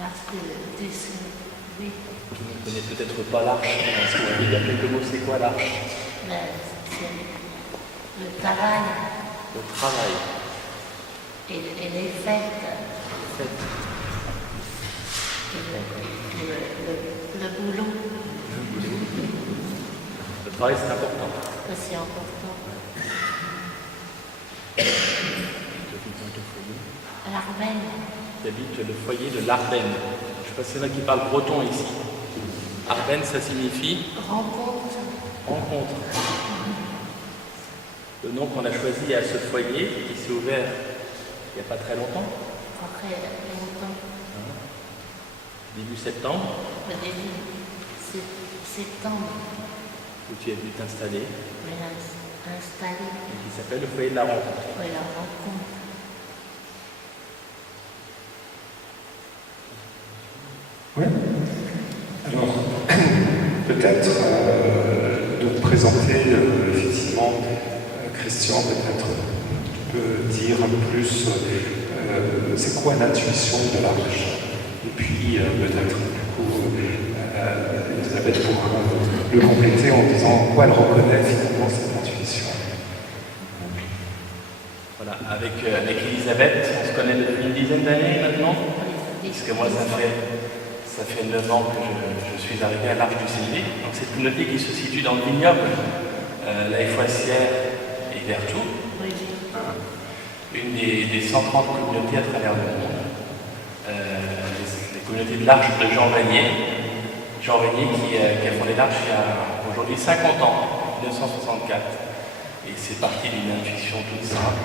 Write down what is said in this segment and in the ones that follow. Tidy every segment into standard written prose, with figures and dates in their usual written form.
L'arche du oui. Qui ne connaît peut-être pas l'arche. Est-ce que vous pouvez dire quelques mots? C'est quoi l'arche? C'est le travail. Le travail. Et les fêtes. Le boulot. Le travail, c'est important. C'est important. L'Arbennes. Tu habites le foyer de l'Arbennes. Je ne sais pas s'il y en a qui parlent breton ici. Arbennes, ça signifie rencontre. Rencontre. Le nom qu'on a choisi à ce foyer, qui s'est ouvert il n'y a pas très longtemps. Après longtemps. Début septembre. Au début septembre. Où tu as dû t'installer. Oui, installé. Et qui s'appelle le foyer de la rencontre. Oui, la rencontre. Oui. Alors, peut-être de te présenter, effectivement, Christian, peut-être tu peux dire un peu plus c'est quoi l'intuition de l'arche. Et puis, peut-être, du coup, Elisabeth pourra le compléter en disant quoi elle reconnaît finalement cette intuition. Voilà, avec Elisabeth, on se connaît depuis une dizaine d'années maintenant. Puisque moi, ça fait 9 ans que je suis arrivé à l'Arche du Sylvé. Donc c'est une communauté qui se situe dans le vignoble, la Effoissière et Vertou. Une des 130 communautés à travers le monde. Les communautés de l'Arche de Jean Vanier. Jean Vanier qui a fondé l'Arche il y a aujourd'hui 50 ans, 1964. Et c'est parti d'une intuition toute simple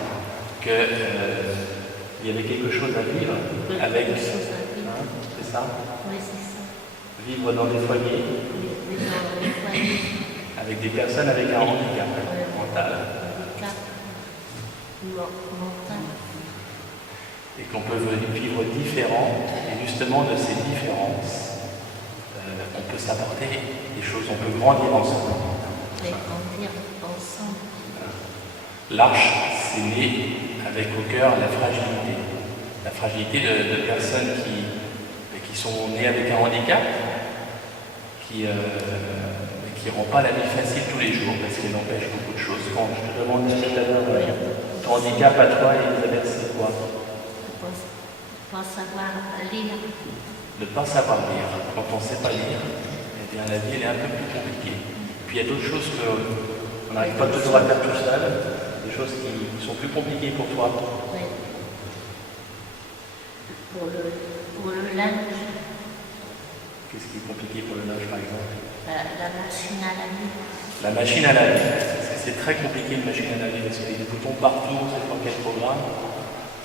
qu'il y avait quelque chose à vivre avec... C'est ça? Oui, c'est ça. Vivre dans des foyers, Vivre dans des foyers. Avec des personnes avec un handicap mental. Handicap mental. Et qu'on peut vivre différent, et justement de ces différences, on peut s'apporter des choses, on peut grandir ensemble. Et grandir ensemble. L'Arche, c'est né avec au cœur la fragilité de personnes qui sont nées avec un handicap, qui ne rend pas la vie facile tous les jours, parce qu'elle empêche beaucoup de choses. Quand je te demande tout à l'heure, ton handicap à toi, Elisabeth, c'est quoi? Ne pas savoir lire. Ne pas savoir lire. Quand on ne sait pas lire, eh bien, la vie elle est un peu plus compliquée. Puis il y a d'autres choses qu'on n'arrive pas toujours à faire tout seul, des choses qui sont plus compliquées pour toi. Oui. Pour le linge. Qu'est-ce qui est compliqué pour le linge, par exemple? La machine à laver. La machine à laver. C'est très compliqué une machine à laver parce qu'il y a des boutons partout, on ne sait pas quel programme.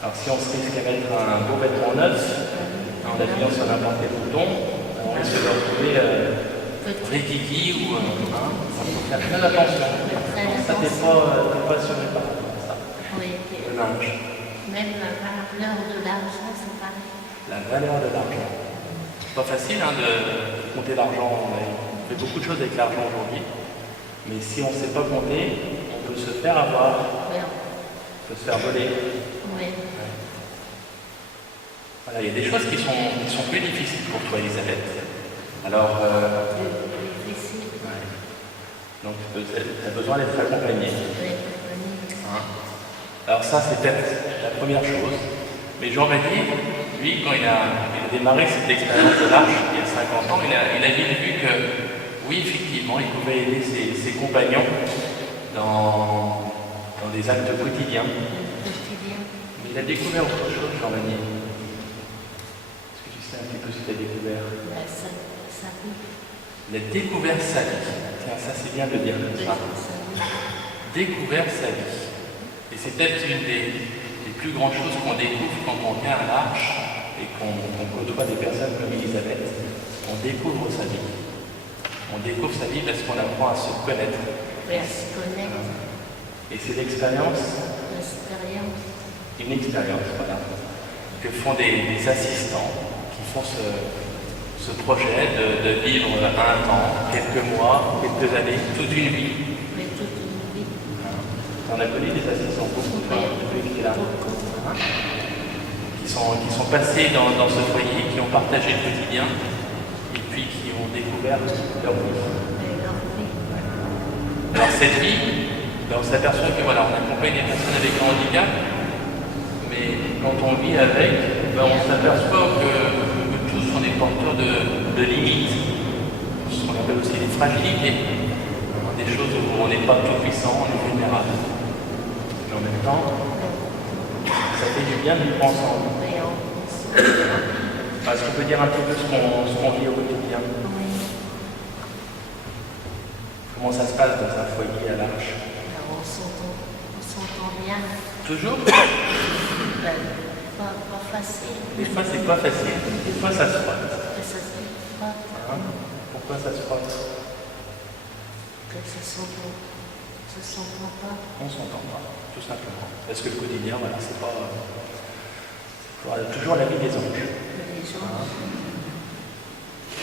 Alors si on se risque à mettre un beau vêtement neuf, en appuyant sur n'importe quel bouton, on risque de retrouver rikiki ou il faut faire très attention. Ça t'es pas passionné par ça. Oui. Le linge. Même la valeur de l'argent, c'est pareil. La valeur de l'argent. C'est pas facile de compter l'argent. On fait beaucoup de choses avec l'argent aujourd'hui. Mais si on ne sait pas compter, on peut se faire avoir. Oui. On peut se faire voler. Oui. Voilà, il y a des choses qui sont plus difficiles pour toi, Elisabeth. Alors, difficile. Ouais. Donc, tu as besoin d'être accompagné. Oui. Alors ça, c'est peut-être la première chose. Mais Jean Vanier, lui, quand il a démarré cette expérience de l'Arche, il y a 50 ans, il a vite vu que, oui, effectivement, il pouvait aider ses compagnons dans des actes quotidiens. Mais il a découvert autre chose, Jean Vanier. Est-ce que tu sais un petit peu ce qu'il a découvert? Sa vie. Il a découvert sa vie. Tiens, ça c'est bien de dire comme ça. Découvert sa vie. Et c'est peut-être une des plus grandes choses qu'on découvre quand on vient à l'Arche et qu'on côtoie des personnes comme Elisabeth. On découvre sa vie. On découvre sa vie parce qu'on apprend à se connaître. Oui, à se connaître. Et c'est l'expérience. Une expérience, voilà. Que font des assistants qui font ce projet de vivre un temps, quelques mois, quelques années, toute une vie. Oui, toute une vie. On a connu des assistants beaucoup, depuis qu'il est là. Qui qui sont passés dans ce foyer, qui ont partagé le quotidien, et puis qui ont découvert leur vie. Alors cette vie, ben, on s'aperçoit que voilà, on accompagne les personnes avec un handicap, mais quand on vit avec, ben, on s'aperçoit que tous on est porteurs de limites, ce qu'on appelle aussi des fragilités, des choses où on n'est pas tout puissant, on est vulnérable. Mais en même temps, ça fait du bien de vivre ensemble. Est-ce qu'on peut dire un petit peu ce qu'on vit au quotidien? Comment ça se passe dans un foyer à l'Arche? On s'entend bien. Toujours? Pas facile. Des fois, c'est pas facile. Des fois, ça se frotte. Ça se frotte. Hein? Pourquoi ça se frotte? Que ça s'entend pas. On s'entend pas, tout simplement. Parce que le quotidien, voilà, c'est pas toujours la vie des anges. Les gens. Hein?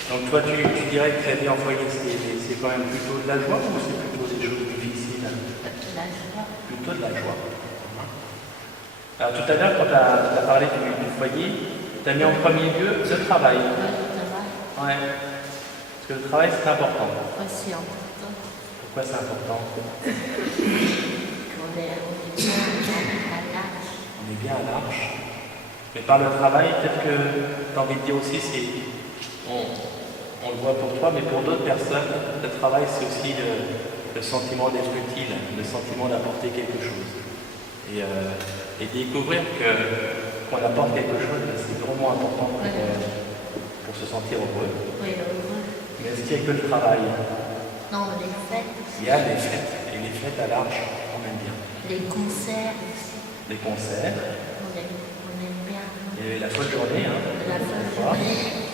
Donc toi, tu dirais que la vie en foyer, c'est quand même plutôt de la joie ou c'est plutôt des choses difficiles? De la joie. Plutôt de la joie. Alors tout à l'heure, quand tu as parlé du foyer, tu as mis en premier lieu le travail. Ouais. Parce que le travail, c'est important. Pourquoi c'est important? Pourquoi c'est important? On est bien à l'Arche. On est bien à l'Arche. Mais par le travail, peut-être que tu as envie de dire aussi, on le voit pour toi, mais pour d'autres personnes, le travail, c'est aussi le sentiment d'être utile, le sentiment d'apporter quelque chose. Et découvrir qu'on apporte quelque chose, c'est vraiment important pour se sentir heureux. Oui, heureux. Mais est-ce qu'il n'y a que le travail? Non, les fêtes. Il y a des fêtes. Et les fêtes à l'Arche, on aime bien. Les concerts aussi. Les concerts. On aime bien. Et la folle journée, hein. La fin de journée.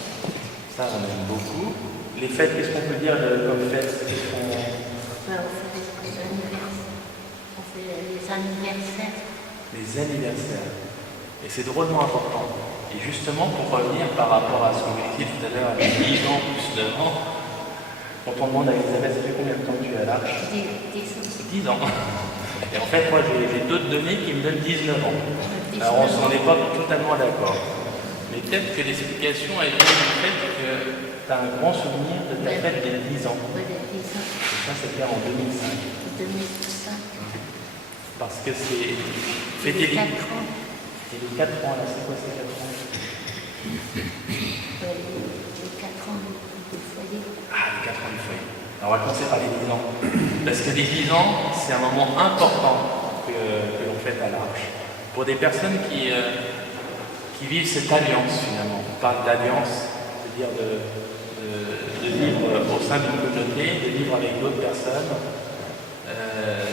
Ça, on aime beaucoup. Les fêtes, qu'est-ce qu'on peut dire comme fêtes? On fait les anniversaires. On fait les anniversaires. Les anniversaires. Et c'est drôlement important. Et justement, pour revenir par rapport à ce qu'on vous dit tout à l'heure, avec 10 ans plus 9 ans, quand on demande à Elisabeth, ça fait combien de temps que tu es à l'Arche? 10 ans. Et en fait, moi, j'ai d'autres données qui me donnent 19 ans. Alors, on n'est pas totalement d'accord. Mais peut-être que l'explication est venue du fait que tu as un grand souvenir de ta fête des 10 ans. Oui, les 10 ans. Et ça, c'était en 2005. 2005. Parce que c'est fêter les 4 ans. Et les 4 ans, là, c'est quoi ces 4 ans? Les 4 ans du foyer. Ah, les 4 ans du foyer. Alors, on va commencer par les 10 ans. Parce que les 10 ans, c'est un moment important que l'on fête à l'Arche. Pour des personnes qui vivent cette alliance, finalement. On parle d'alliance, c'est-à-dire de vivre au sein d'une communauté, de vivre avec d'autres personnes.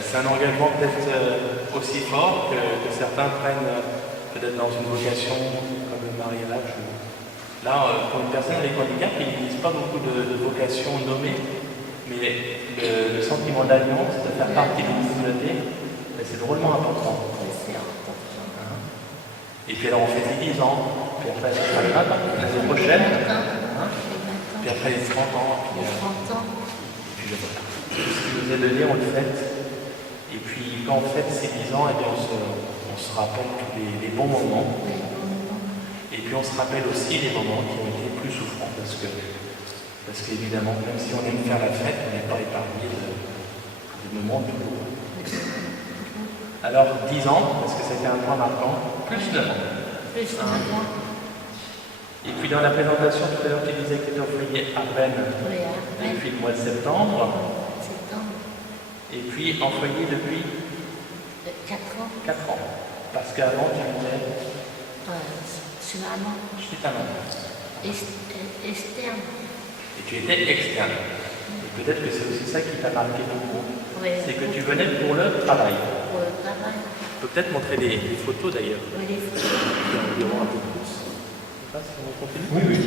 C'est un engagement peut-être aussi fort que certains prennent peut-être dans une vocation comme le mariage. Là, pour une personne avec handicap, il n'existe pas beaucoup de vocations nommées, mais le sentiment d'alliance, de faire partie d'une communauté, c'est drôlement important. C'est important. Et puis alors on fait les 10 ans, puis après l'année prochaine, puis après les 30 ans, puis voilà. Ce qui nous est donné, on le fête. Et puis quand on fête ces 10 ans, eh bien, on se rappelle tous les bons moments. Et puis on se rappelle aussi les moments qui ont été plus souffrants, parce qu'évidemment, même si on aime faire la fête, on n'est pas épargné de moments douloureux. Alors 10 ans, parce que c'était un point marquant, plus 9 ans. Plus 9 ans. Et puis dans la présentation, tout à l'heure, tu disais que tu étais au foyer à Rennes depuis le mois de septembre. Et puis en foyer depuis 4 ans. 4 ans. Parce qu'avant, tu étais... Je suis maman. Je suis ta maman. Externe. Et tu étais externe. Et peut-être que c'est aussi ça qui t'a marqué beaucoup. Oui. C'est que tu venais pour le travail. Pour le travail. On peut peut-être montrer des photos d'ailleurs. Oui, les photos. On verra un peu plus. C'est ça, si on continue? Oui, oui.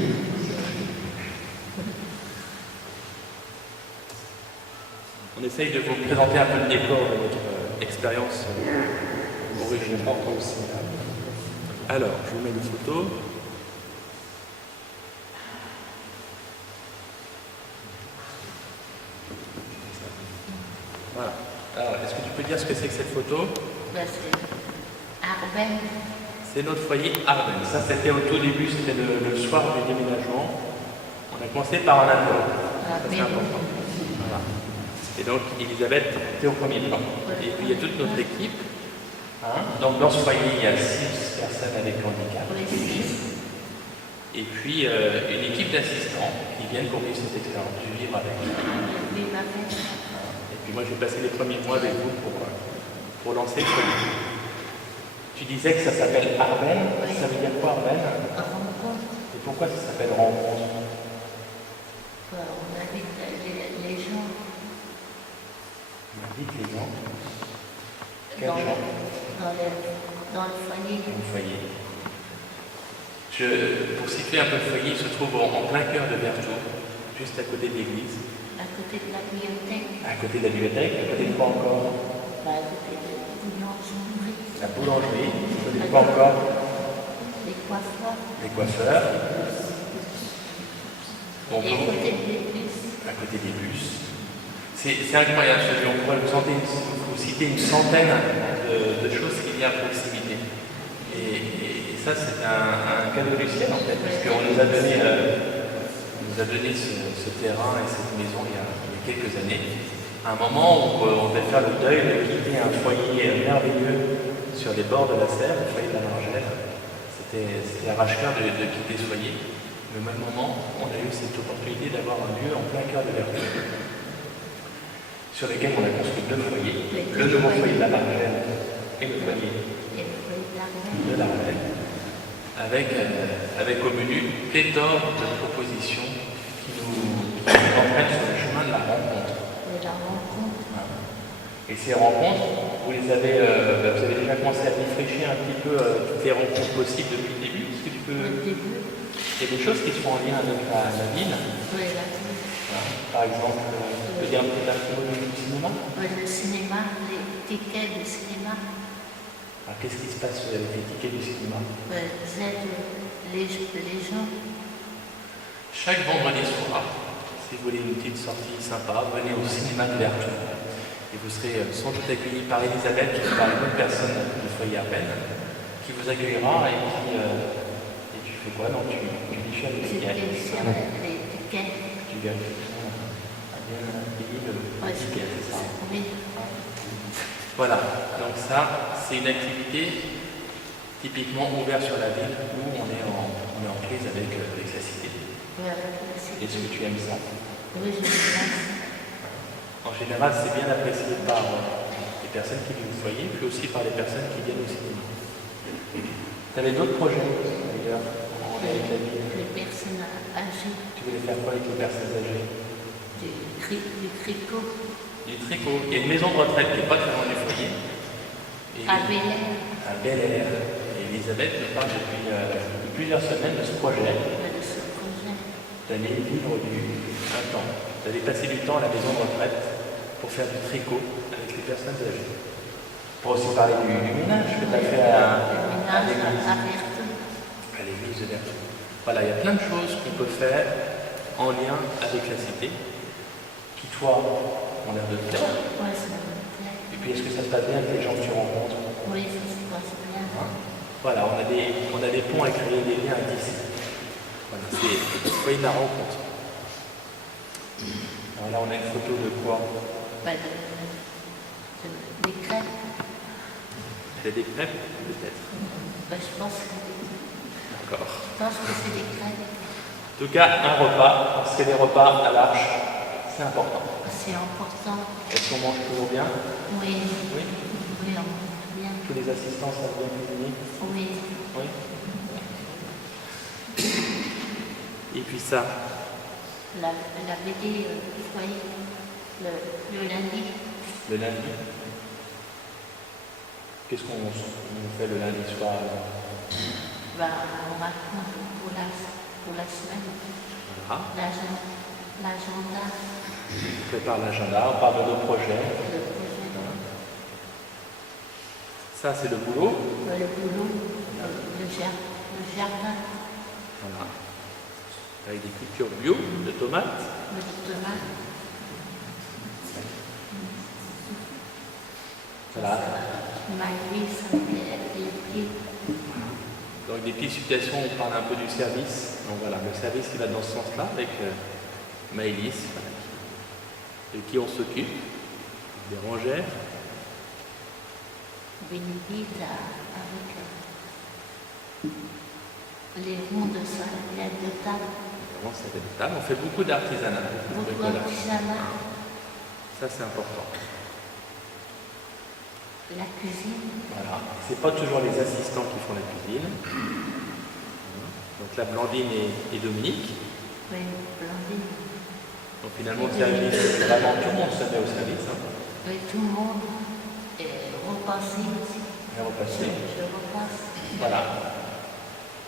On essaye de vous présenter un peu le décor de notre expérience originale. Alors, je vous mets une photo. Voilà. Alors, est-ce que tu peux dire ce que c'est que cette photo? C'est Arben. C'est notre foyer Ardennes. Ça, c'était au tout début, c'était le soir du déménagement. On a commencé par un appel. Ça, c'est important. Voilà. Et donc, Elisabeth, tu es au premier plan. Et puis, il y a toute notre équipe. Hein. Donc, dans ce foyer, il y a 6 personnes avec handicap. Et puis, une équipe d'assistants qui viennent pour vivre cette expérience du vivre avec. Et puis, moi, j'ai passé les premiers mois avec vous pour lancer le foyer. Tu disais que ça s'appelle Ardennes. Ça veut dire quoi, Ardennes? Rencontre. Et pourquoi ça s'appelle rencontre? On invite les gens. On invite les gens. Quels Dans gens? Dans le foyer. Dans le foyer. Pour situer un peu le foyer, il se trouve en plein cœur de Vertou, juste à côté de l'église. À côté de la bibliothèque. À côté de la bibliothèque, à côté de quoi encore? À côté de la boulangerie. La boulangerie, à côté de quoi encore? Les coiffeurs. Les coiffeurs. Et à côté des bus. À côté des bus. C'est incroyable ce lieu. On pourrait vous citer une centaine de choses qu'il y a à proximité. Et ça, c'est un cadeau du ciel en fait, parce qu'on nous a donné, ce terrain et cette maison il y a quelques années. À un moment où on devait faire le deuil de quitter un foyer merveilleux sur les bords de la Sèvre, le foyer de la Margelle. C'était arrache-cœur de quitter ce foyer. Mais au même moment, on a eu cette opportunité d'avoir un lieu en plein cœur de Vertou, sur lequel on a construit 2 foyers, le nouveau foyer de la Margelle et le foyer de l'Ardennes, avec au menu pléthore de propositions qui nous entraînent sur le chemin de la rencontre. Et ces rencontres, vous avez déjà commencé à défricher un petit peu toutes les rencontres possibles depuis le début. Est-ce que tu peux... Il y a des choses qui sont en lien avec la ville. Oui, la ville. Par exemple, tu peux dire un petit peu du cinéma? Le cinéma, les tickets du cinéma. Alors, qu'est-ce qui se passe avec les tickets du cinéma? J'aide les gens. Chaque vendredi soir, si vous voulez une petite sortie sympa, venez au cinéma de Vertou. Et vous serez sans doute accueillis par Elisabeth ou par une autre personne du foyer Ardennes qui vous accueillera et tu fais quoi? Donc tu déchires les tickets. Les tickets. Tu vérifies que ça a bien payé le ticket, c'est ça? Oui. Voilà, donc ça, c'est une activité typiquement ouverte sur la ville où on est en prise avec la cité. Oui, avec la cité. Est-ce que tu aimes ça? Oui, je l'aime. En général, c'est bien apprécié par les personnes qui viennent au foyer, puis aussi par les personnes qui viennent au cinéma. Tu avais d'autres projets, d'ailleurs, avec la ville? Les personnes âgées. Tu voulais faire quoi avec les personnes âgées? Du tricot. Du tricot. Il y a une maison de retraite qui n'est pas très loin du foyer. À Bel Air. À Bel Air. Et Elisabeth me parle depuis plusieurs semaines de ce projet. De ce projet. D'aller vivre un temps, d'aller passer du temps à la maison de retraite pour faire du tricot avec les personnes âgées. Pour aussi parler du ménage que tu as fait à Vertou. À l'église de Vertou. Voilà, il y a plein de choses qu'on peut faire en lien avec la cité, qui toi ont l'air de te plaire. Oui, ça me plaît. Et puis est-ce que ça se passe bien avec les gens que tu rencontres? Oui, ça se passe bien. Voilà, on a des ponts à créer, des liens à tisser. Voilà, c'est le foyer de la rencontre. Alors là, on a une photo de quoi? Des crêpes. C'est des crêpes, peut-être? Je pense D'accord. que c'est des crêpes. En tout cas, un repas, parce que les repas à l'Arche, c'est important. C'est important. Est-ce qu'on mange toujours bien? Oui. Oui. Oui, on mange bien. Tous les assistants savent bien cuisiner? Oui. Oui. Et puis ça? La BD foyer, le lundi. Le lundi? Qu'est-ce qu'on fait le lundi soir? On raconte pour la semaine. Voilà. L'agenda. On prépare l'agenda, on parle de nos projets. Le projet. Ça, c'est le boulot. Le boulot. Le jardin. Voilà. Avec des cultures bio, de tomates. De tomates. Voilà. Maïs avec les pieds. Donc des petites situations où on parle un peu du service. Donc voilà, le service qui va dans ce sens-là avec Maëlys, voilà, de qui on s'occupe, des rangères. Bénédicte avec les ronds de serviettes de table, Vraiment, ça fait de table. On fait beaucoup d'artisanat, beaucoup de beaucoup bricolage. d'artisanat, Ça, c'est important. la cuisine, Voilà. C'est pas toujours les assistants qui font la cuisine. Donc là, Blandine et Dominique. oui, Blandine, Donc finalement, le service, vraiment tout le monde se met au service. Hein. oui, tout le monde, et repasser aussi. Et repasser. Je repasse. Voilà.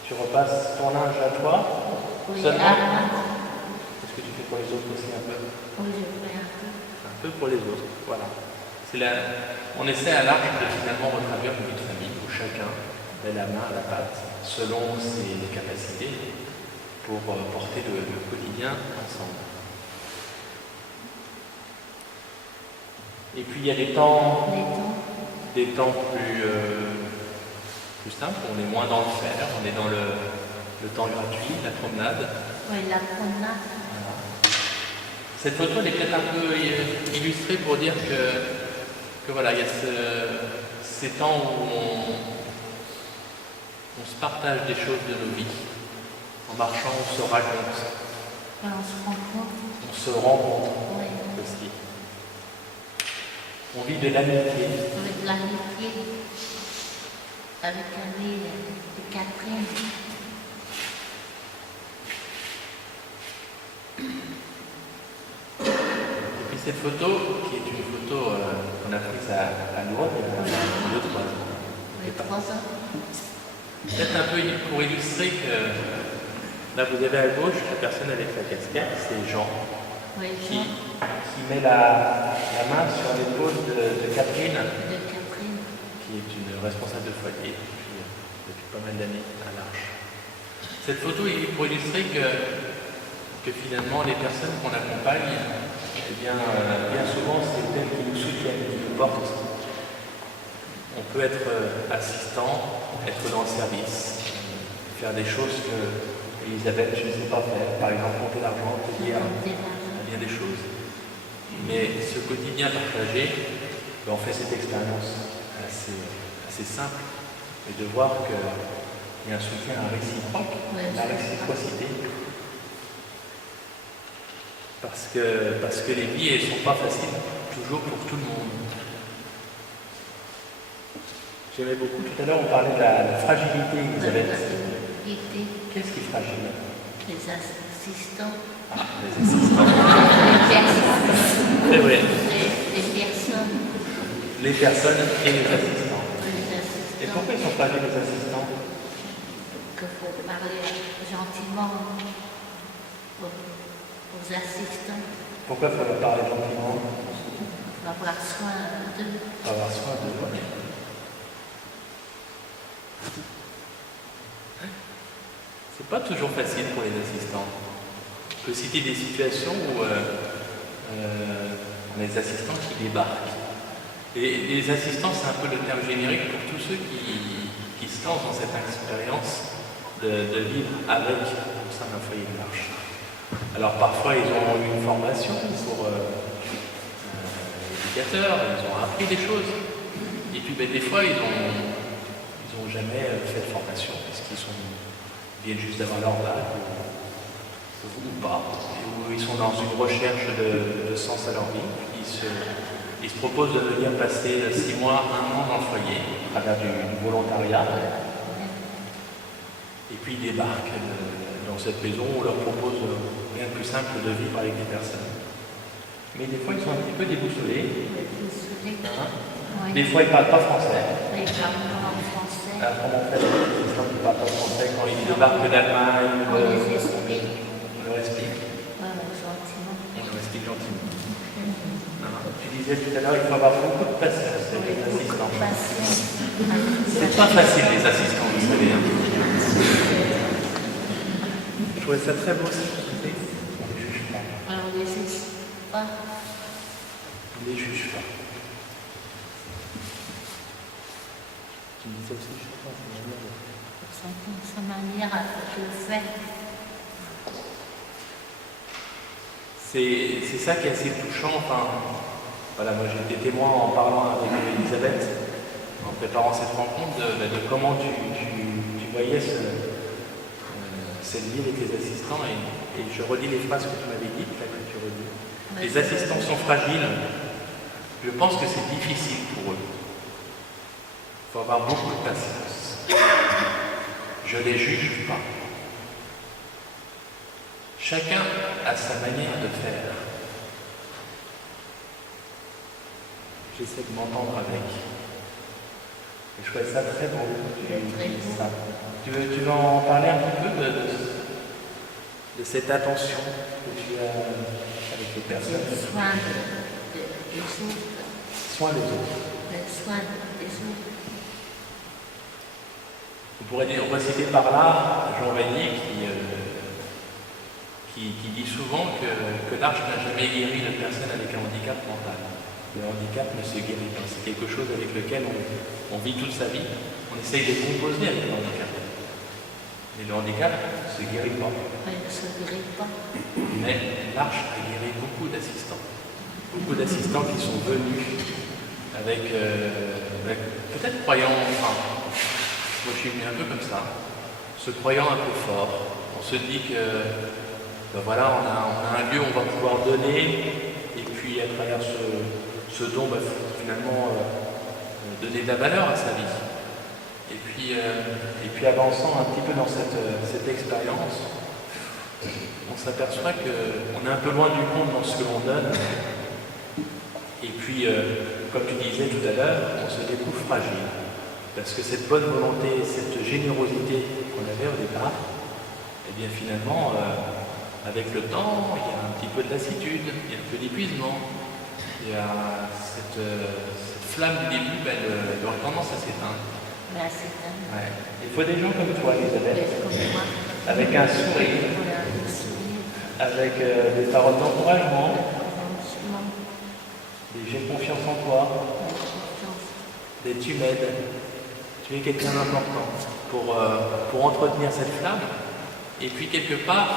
Tu repasses ton linge à toi. Oui, Seulement. à Est-ce que tu fais pour les autres aussi un peu? oui, je fais un peu. Un peu pour les autres. Voilà. On essaie à l'arche de finalement retraduire une vie de famille où chacun met la main à la pâte selon ses capacités pour porter le quotidien ensemble. Et puis il y a des temps plus simples, on est moins dans le faire, on est dans le temps gratuit, la promenade. Oui, la promenade. Voilà. Cette photo elle est peut-être un peu illustrée pour dire que voilà, il y a ces temps où on se partage des choses de nos vies. En marchant, on se raconte, Et on se rencontre. on se rencontre Oui, aussi. On vit de l'amitié. avec l'amitié, avec Camille et Catherine. Et puis cette photo, qui est une photo qu'on a prise à Lourdes il y a 2-3 ans. Les 3 ans. Peut-être un peu pour illustrer que là vous avez à gauche la personne avec la casquette, c'est Jean, Oui, qui Jean met la main sur l'épaule de Catherine, de Catherine. qui est une responsable de foyer depuis pas mal d'années à l'Arche. Cette photo est pour illustrer que finalement les personnes qu'on accompagne, eh bien souvent c'est elles qui nous soutiennent, qui nous portent. On peut être assistant, être dans le service, faire des choses que Elisabeth, je ne sais pas faire, par exemple compter l'argent, te dire bien des choses. Mais ce quotidien partagé, ben, on fait cette expérience assez simple, et de voir qu'il y a un soutien réciproque, la réciprocité. Parce que les vies, elles ne sont pas faciles, toujours pour tout le monde. J'aimais beaucoup, tout à l'heure, on parlait de la fragilité, Elisabeth. Qu'est-ce qui est fragile? Les assistants. Ah, les assistants. Les C'est vrai. personnes. Les personnes et les assistants. Les assistants. Et pourquoi ils sont fragiles, les assistants? Qu'il faut parler gentiment aux assistants. Pourquoi il faut leur parler gentiment? Pour avoir soin d'eux. Pour avoir soin d'eux. Ouais. C'est pas toujours facile pour les assistants. On peut citer des situations où on a des assistants qui débarquent. Et les assistants, c'est un peu le terme générique pour tous ceux qui se lancent dans cette expérience de vivre avec au sein d'un foyer de marche. Alors parfois, ils ont eu une formation pour éducateurs, ils ont appris des choses. Et puis des fois, ils n'ont jamais fait de formation, parce qu'ils viennent juste d'avoir leur bac, ou pas, ou ils sont dans une recherche de sens à leur vie. Ils se proposent de venir passer 6 mois, 1 an dans le foyer, à travers du volontariat. Et puis ils débarquent dans cette maison où on leur propose rien de plus simple de vivre avec des personnes. Mais des fois, ils sont un petit peu déboussolés. Oui. Des fois, ils ne parlent pas français. Ils parlent pas en français. Alors, comment on fait avec les gens qui ne parlent pas français quand ils débarquent d'Allemagne? On les explique. On leur explique. Ouais, gentiment. On leur explique gentiment. Tu disais tout à l'heure, il faut avoir beaucoup de patience avec les assistants. C'est pas facile, les assistants, vous savez. Hein. Je trouvais ça très beau, ça. On les juge pas. Alors, on les juge pas. On les juge pas. Tu me disais aussi, je sais pas, sa manière de faire. C'est ça qui est assez touchant. Enfin, voilà, moi j'ai été témoin en parlant avec Elisabeth, en préparant cette rencontre, de comment tu voyais cette vie avec les assistants. Et je relis les phrases que tu m'avais dites, là, que tu redis. Ouais, Les assistants sont fragiles. Je pense que c'est difficile pour eux. Il faut avoir beaucoup de patience. Je ne les juge pas. Chacun a sa manière de faire. J'essaie de m'entendre avec. Et je trouvais ça très beau. Ça. Tu veux en parler un petit peu de cette attention que tu as avec les personnes? Le soin des autres. Soin des autres. Le soin des autres. On va citer par là Jean Vanier qui dit souvent que l'Arche n'a jamais guéri de personne avec un handicap mental. Le handicap ne se guérit pas. C'est quelque chose avec lequel on vit toute sa vie. On essaye de composer avec le handicap. Mais le handicap ne se guérit pas. Il ne se guérit pas. Mais l'Arche a guéri beaucoup d'assistants. Beaucoup d'assistants qui sont venus avec peut-être croyant, enfin, moi je suis venu un peu comme ça, se croyant un peu fort. On se dit que ben voilà, on a un lieu où on va pouvoir donner, et puis à travers ce don, ben, finalement donner de la valeur à sa vie. Et puis avançant un petit peu dans cette expérience, on s'aperçoit qu'on est un peu loin du compte dans ce que l'on donne. Et puis, comme tu disais tout à l'heure, on se découvre fragile. Parce que cette bonne volonté, cette générosité qu'on avait au départ, eh bien finalement, avec le temps, il y a un petit peu de lassitude, il y a un peu d'épuisement, il y a cette flamme du début, ben, elle aura tendance à s'éteindre. Là, c'est un. Ouais. Il faut des gens comme toi, Elisabeth, Comme moi. avec un sourire, Voilà, le sourire, avec des paroles d'encouragement, franchement, des j'ai confiance en toi, la confiance. des tu m'aides, tu es quelqu'un d'important pour entretenir cette flamme, et puis quelque part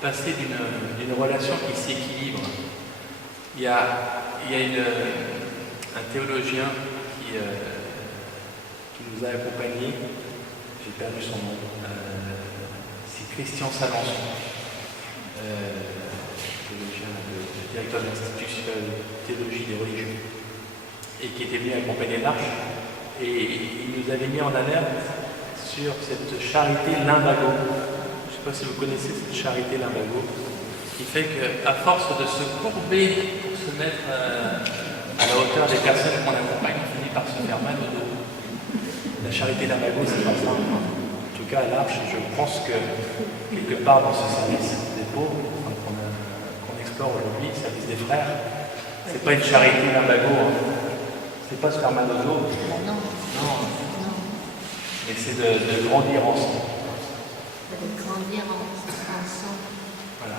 passer d'une relation qui s'équilibre. Il y a un théologien qui nous a accompagnés, j'ai perdu son nom, c'est Christian Salençon, théologien, le directeur de l'Institut de théologie des religions, et qui était venu accompagner l'Arche, et il nous avait mis en alerte sur cette charité limbago. Je ne sais pas si vous connaissez cette charité limbago, qui fait qu'à force de se courber pour se mettre à la hauteur des personnes qu'on accompagne, on finit par se faire mal au dos. La charité limbago, c'est pas ça. En tout cas, à l'Arche, je pense que quelque part dans ce service des pauvres qu'on explore aujourd'hui, le service des frères, c'est pas une charité limbago. Hein. C'est pas se faire mal au dos. Non, Non. non. Mais c'est de grandir ensemble. De grandir ensemble. Voilà.